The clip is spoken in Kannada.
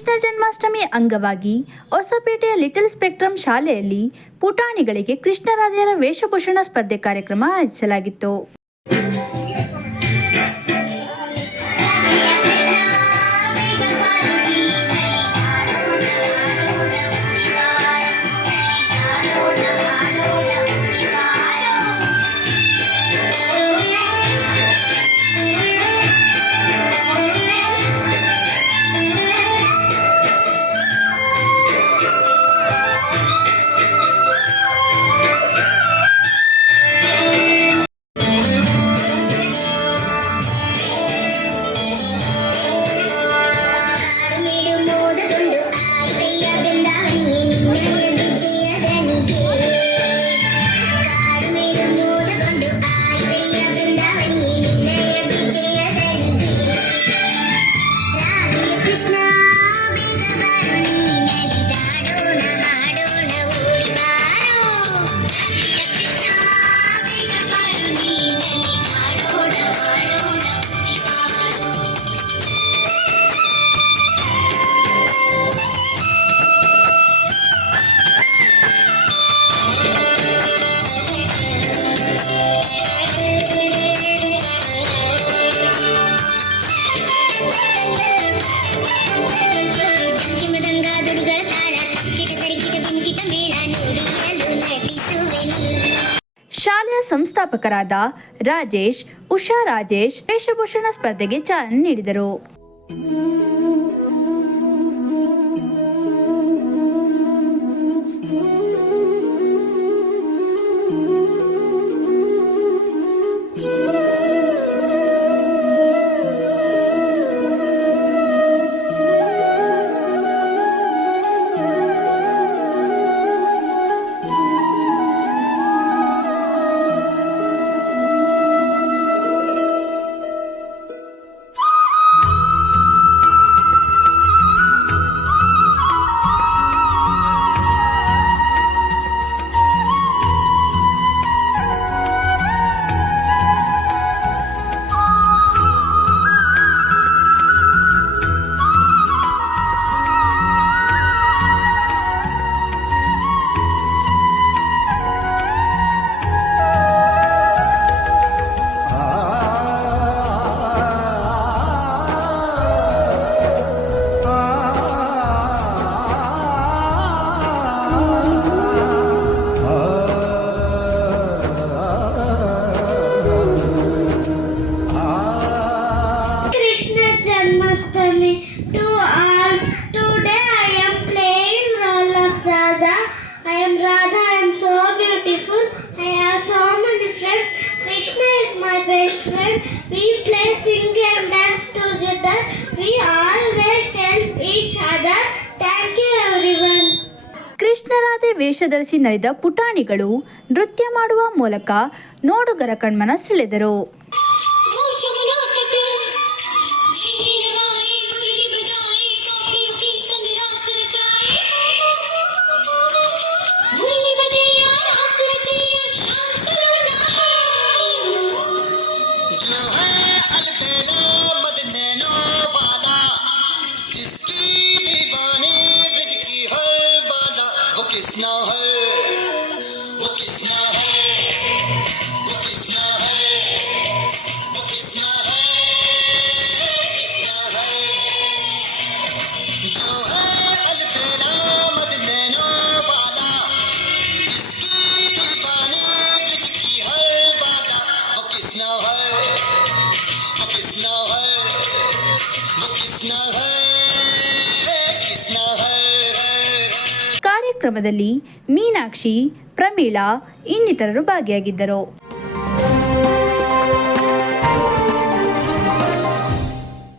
ಕೃಷ್ಣ ಜನ್ಮಾಷ್ಟಮಿ ಅಂಗವಾಗಿ ಹೊಸಪೇಟೆಯ ಲಿಟಲ್ ಸ್ಪೆಕ್ಟ್ರಮ್ ಶಾಲೆಯಲ್ಲಿ ಪುಟಾಣಿಗಳಿಗೆ ಕೃಷ್ಣರಾಧೆಯರ ವೇಷಭೂಷಣ ಸ್ಪರ್ಧೆ ಕಾರ್ಯಕ್ರಮ ಆಯೋಜಿಸಲಾಗಿತ್ತು. ಶಾಲೆಯ ಸಂಸ್ಥಾಪಕರಾದ ರಾಜೇಶ್, ಉಷಾ ರಾಜೇಶ್ ವೇಷಭೂಷಣ ಸ್ಪರ್ಧೆಗೆ ಚಾಲನೆ ನೀಡಿದರು. To all, today I am playing role of Radha. I am Radha. I am so beautiful. I have so many friends. Krishna is my best friend. We play, sing and dance together. We always help each other. Thank you everyone. ಕೃಷ್ಣರಾಧೆ ವೇಷ ಧರಿಸಿ ನಡೆದ ಪುಟಾಣಿಗಳು ನೃತ್ಯ ಮಾಡುವ ಮೂಲಕ ನೋಡುಗರ ಕಣ್ಮನ ಸೆಳೆದರು. ಕಾರ್ಯಕ್ರಮದಲ್ಲಿ ಮೀನಾಕ್ಷಿ, ಪ್ರಮೀಳಾ ಇನ್ನಿತರರು ಭಾಗಿಯಾಗಿದ್ದರು.